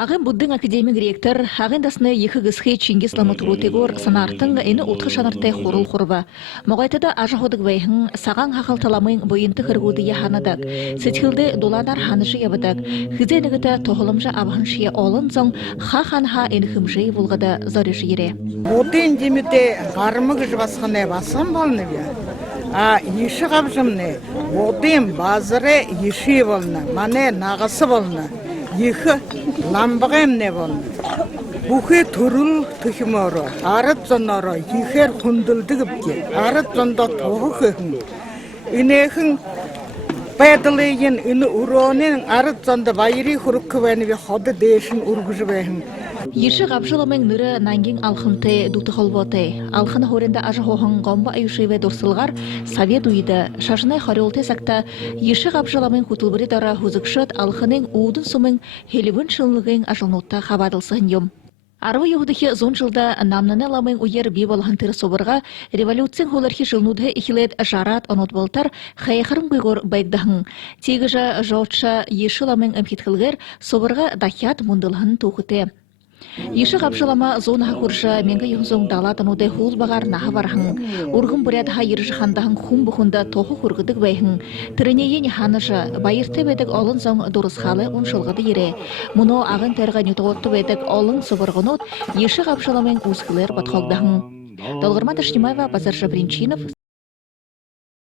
Ағын бұддың академик ректор, ағын дасыны екі ғысқы Чингис Ламутурутегор санартың әні ұтқы шанартай хорул хорба. Моғайтыда ажағодық бәйхін саған хақалталамын бойынты қырғуды яханадық. Сетхілді доланар ханышы ябыдық. Хызе нігіті тоғылымжа абғаншия олын зоң ха-хан-ха әнхімжей болғада зорыш ере. Одын демеде ғарымығы жывасқаны басым болны бе. Еші қабжымны, одын базыры еші болны, мане нағысы болны. Ехі ламбағым не болны. Бұхы тұрыл түхіморы, арыт зонары, ехер құндылдығып ке, арыт зонда тоғы көхін. Инехін бәділейін, іні ұронын арыт зонда байыры құрып көбәні бе ходы дейшін ұрғыжы бәйін. Еші ғабжыламың нұры нангин алхымты дуты қолботы. Алхын хорында ажы хоғын ғомба айышывы дұрсылғар совет уйды. Шашынай харилты сақта еші ғабжыламың құтылбыры дара хузықшыт алхының уудын сумың хелівін шылығын ажылнотта қабадылсығын ем. Арвы юхдыхи зон жылда намнаны ламың уйер бейбалғын тыры собырға революциян холархи жылнуды ихилет жарат онот болтар хайхарым гүйгор байгдахын. Тегі жа жаутша еші ламың әмкетқілгер собырға дахят мұндылғын тоқыты. Еші ғапшылама зонаға көрші менгі юнзоң далатынуды хул бағар наға бархын. Урғын бұрядыға еріші хандағын хум бұхында тоқы құрғыдық бәйхін. Тірінейен ханыжы, байырты бәдік олын зоң дұрысқалы ұншылғыды ере. Мұны ағын тәрған ütіғотты бәдік олын собырғынот еші ғапшыламен ұзғылер батқалдағын. Долғырма Ташнимаева, Базар Жабринчинов.